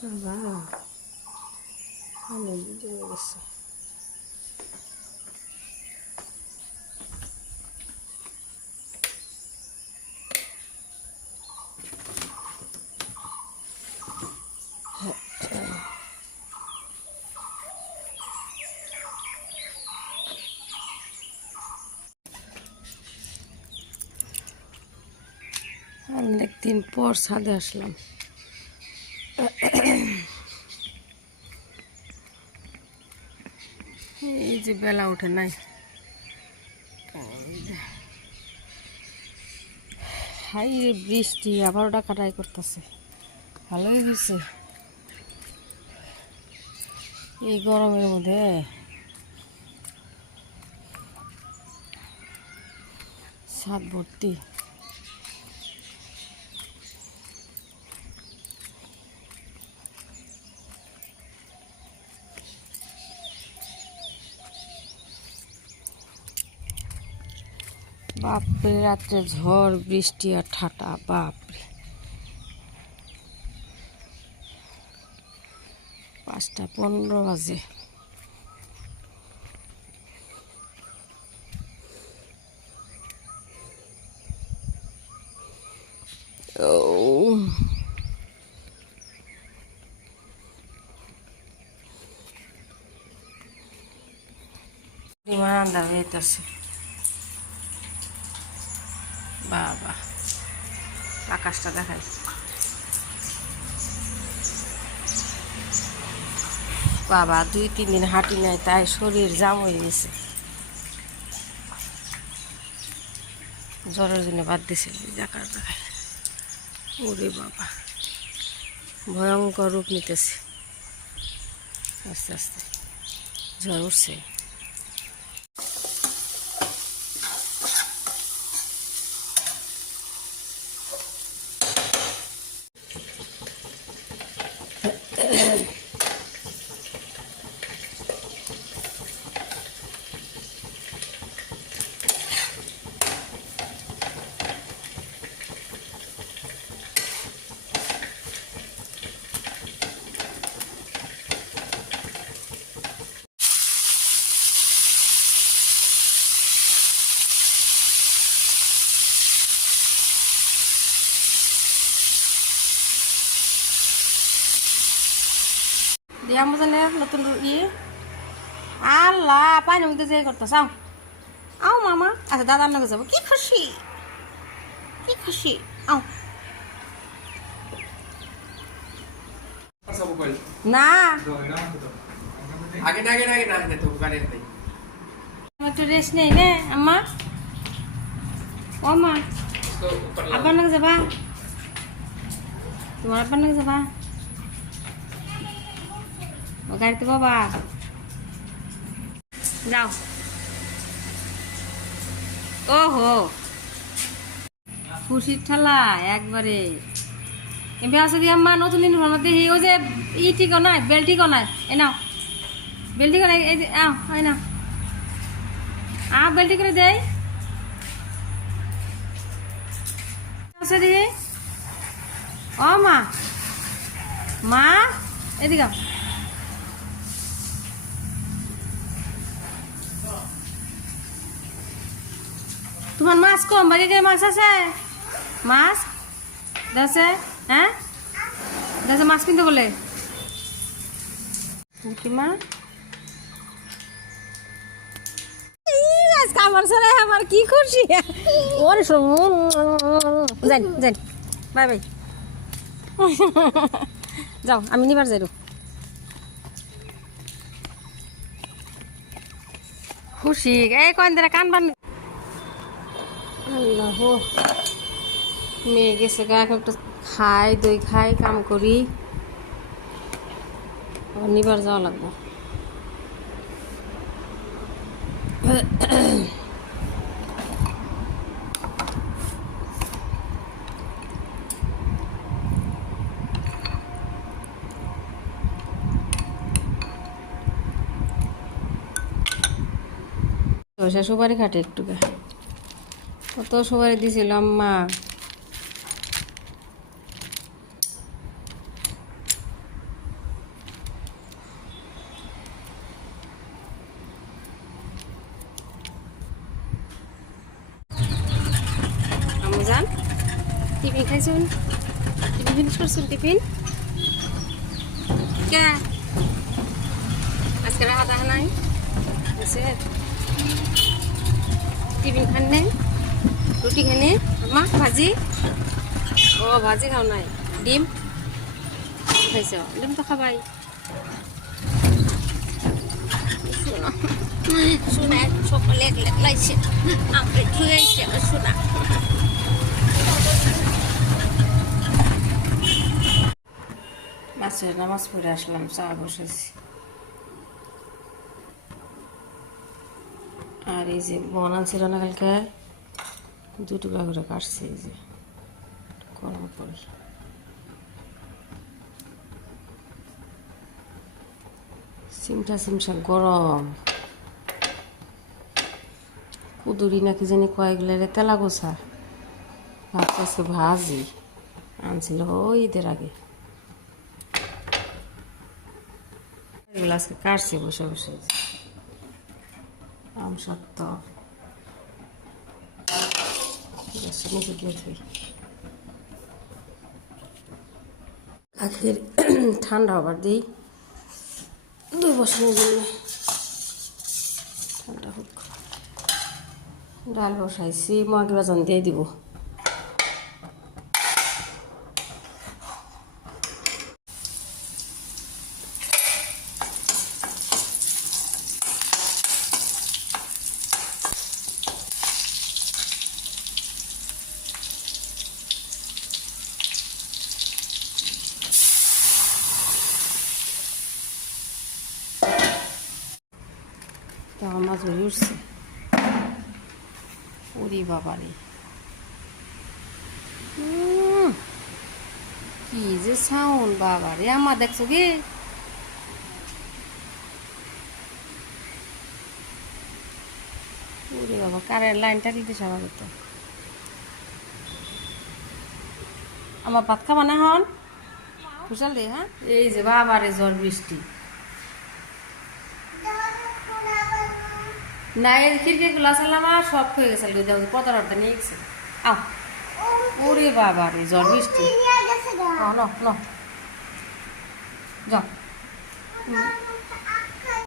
বাবা অনেক জমে গেছে। অনেকদিন পর ছাদে আসলাম। এই যে বেলা ওঠে নাই, হাই রে বৃষ্টি আবার ওটা কাটাই করতেছে। ভালোই হয়েছে এই গরমের মধ্যে ছাদ ভর্তি। বাপরে রাত্রে ঝড় বৃষ্টি আর ঠাটা, বাপরে 5:15 বাজে। বিমান আন্দার হইতেছে বাবা, আকাশটা দেখাই। বাবা 2-3 দিন হাঁটি নাই, তাই শরীর জাম হয়ে গেছে। জ্বরের জন্য বাদ দিছে আকাশ দেখায়। ওরে বাবা, ভয়ঙ্কর রূপ নিতেছে, আস্তে আস্তে জ্বর উঠছে। দিয়া মজানের নতুন ইয়ে আল্লাহ পানি মধ্যে যে করতেছ। আও আও মামা, আচ্ছা দাদার নাকি যাবো, কি খুশি কি খুশি। আও না একটু রেস্ট নেই নে আম্মা। ও মা, আব্বার নাকি যাবা? তোমার আব্বার নাকি যাবা? ও গাড়িতে বাবা যাও। ওহো খুশির ঠেলা একবারে। এমনি আছে দিয়ে আম্মা নতুন ইউনিফর্ম দেখি, ওই যে ই ঠিক নয়, বেল্ট ঠিক নয়। এ নাও বেল্ট ঠিক নয়, এই আও এই নাও বেল্ট করে দেয় আছে দিদি। ও মা, মা এদিকে আও। তোমার মাছ কম, বাকি কে মাছ আছে? মাছ দেশে, হ্যাঁ দেশে মাছ কিনতে বলে কি মা? আমার ছেলে আমার কি খুশি। ওরে যাই যাই, বাই বাই। যাও আমি নিবার যাই। খুশি এই কয়েন ধরে কান বান। আল্লাহ মেয়ে গেছে গা, এখন একটু খাই দই খাই কাম করি, আবার নিবার যাওয়া লাগবো। সুপারি খাটে একটু, কত সুপারি দিয়েছিলাম মা। খাইছুন টিফিন ফিনিশ করছুন টিফিন কে আজকে রাত আহ নাই বুঝছে টিফিন খান নেই রুটি খানে মা ভাজি ও ভাজি খাও নাই ডিম খাইছ ডিম তো খাবাই শোনা সকালে লাইছে আমরা ধুয়েছে শোনা মাছের নামাজ পড়ে আসলাম চা বসেছি আর এই যে বন আনছিল না কালকে 2 টুকরা করে কাটছি এই যে গরম করে সিমসা গরম কুদুরি নাকি জানি কয়েকগুলো তেলা গোছা ভাবতেছে ভাজি আনছিল ঈদের আগে এগুলো আজকে কাটছি বসে বসে আম সত্য আখের ঠান্ডা হবার দিই 2 বছরের জন্য ঠান্ডা হোক ডাল বসাইছি মাকে বাজান দিয়ে দিব তখন মাছ ধরে উঠছে ওরে বাবারে কি যে সাউন্ড বাবারে আমার দেখছো কি ওরে বাবা কারের লাইনটা দিতে স্বাভাবিক তো আমার ভাত খাবা না হন খুশাল দে হ্যাঁ এই যে বাবারে ঝড় বৃষ্টি না এই খিড়কিগুলো আসলে আমার সব হয়ে গেছে পদার অর্ধ নিয়ে গেছে আও ওরে বাবা রে ঝড় বৃষ্টি ন যাও